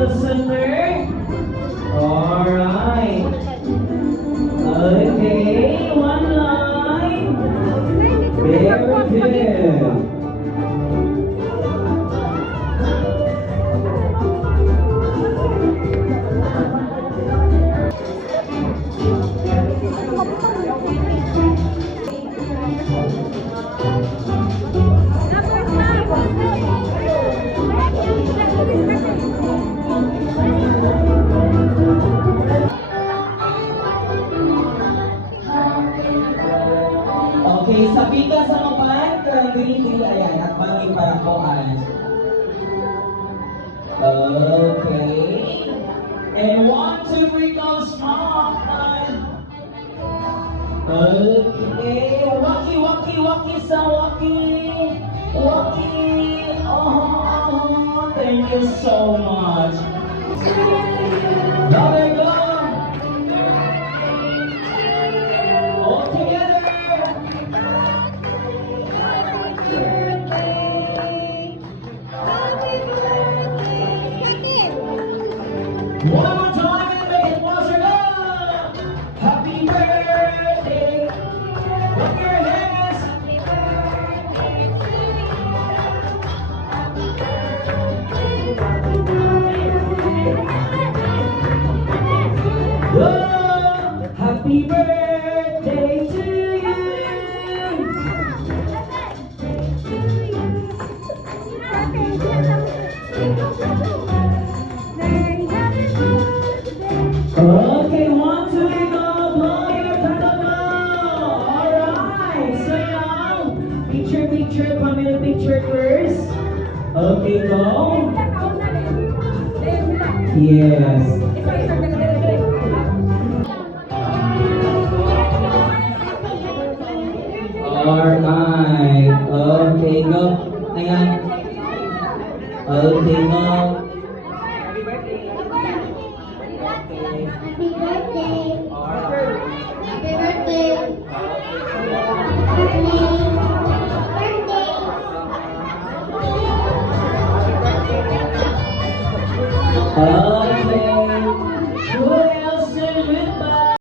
the center. Alright. Okay, one line. Very good. Okay, sabitan sa kapan, karang dili-dili ayan, at mangin para koan. Okay. And 1, 2, 3, go small. Okay, waki sa waki. Oh, thank you so much. Now there you go. All together. One more time and make it once again. Happy birthday. Put your hands. Oh, happy birthday to you. Okay, 1, 2, go, blow your candle now. Alright, so now, picture, family picture first. Okay, go. Yes. Alright.